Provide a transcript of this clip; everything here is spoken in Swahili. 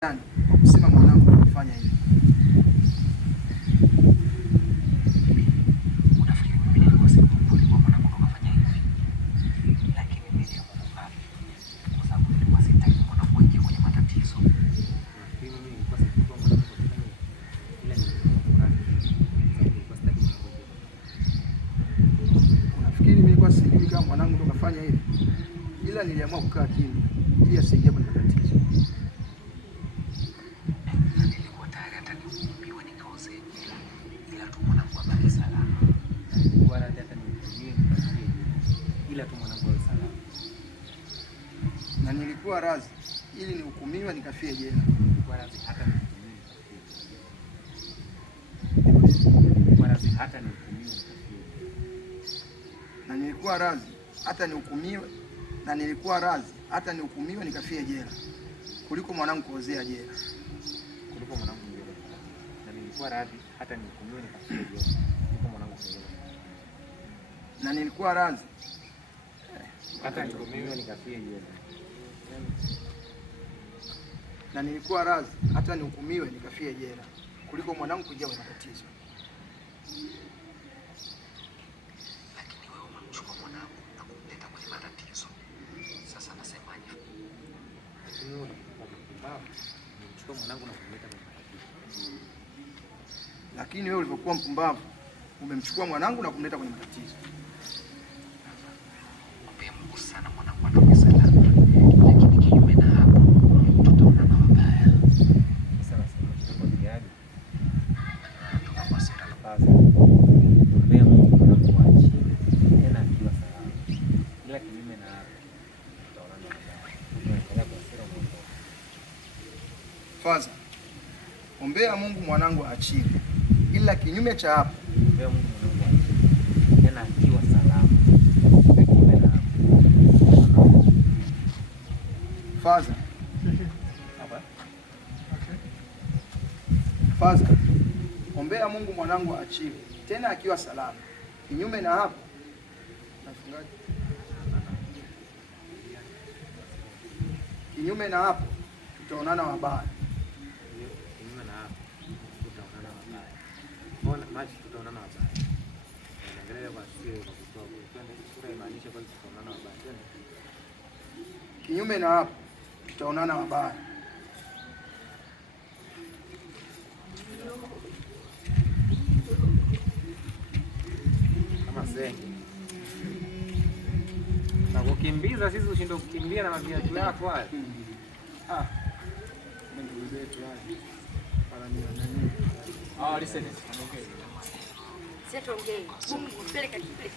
kwa kusema mwanangu kufanya hivi. Unafikiri mimi nilikuwa sijui kama mwanangu ndo kafanya hivi? Ila niliamua kukaa kimya ili asiingie kwenye matatizo. Na nilikuwa radhi ili nihukumiwe nikafie jela. Na nilikuwa radhi hata nihukumiwe nikafie jela kuliko mwanangu kuozea jela. Na nilikuwa radhi hata nihukumiwe nikafie jela. Na nilikuwa radhi hata nihukumiwe nikafie jela kuliko mwanangu kuingia kwenye matatizo. Lakini wewe umemchukua mwanangu na kumleta kwenye matatizo. Sasa nasemaje? Lakini wewe ulivyokuwa mpumbavu umemchukua mwanangu na kumleta kwenye matatizo. Mwambie Mungu sana mwanangu atoke salama. Lakini kinyume na hapo tutaona na mabaya. Sasa nasema kwa diadi. Toka kwa sira na baadhi. Mwambie Mungu mwanangu waache. Tena akiwa salama. Ila kinyume na hapo tutaona na mabaya. Tunaendelea kwa sira mwanangu. Faza, ombea Mungu mwanangu aachiwe. Ila kinyume cha hapo ombea Mungu mwanangu aachiwe. Tena akiwa salama. Kinyume na hapo. Faza. Faza, ombea Mungu mwanangu aachiwe tena akiwa salama. Kinyume na hapo nafungaje? Kinyume na hapo tutaonana wabaya. Kinyume na hapo tutaonana wabaya. Mbona maji tutaonana wabaya? Naangalia kwa siri kwa kutoa kwenda sura imaanisha kwa tutaonana wabaya tena. Kinyume na hapo tutaonana wabaya. Kama sengi. Na kukimbiza sisi ushinde kukimbia na maviatu yako haya. Ndugu zetu haya. Listen. Okay. Sasa tuongee. Peleka kipele.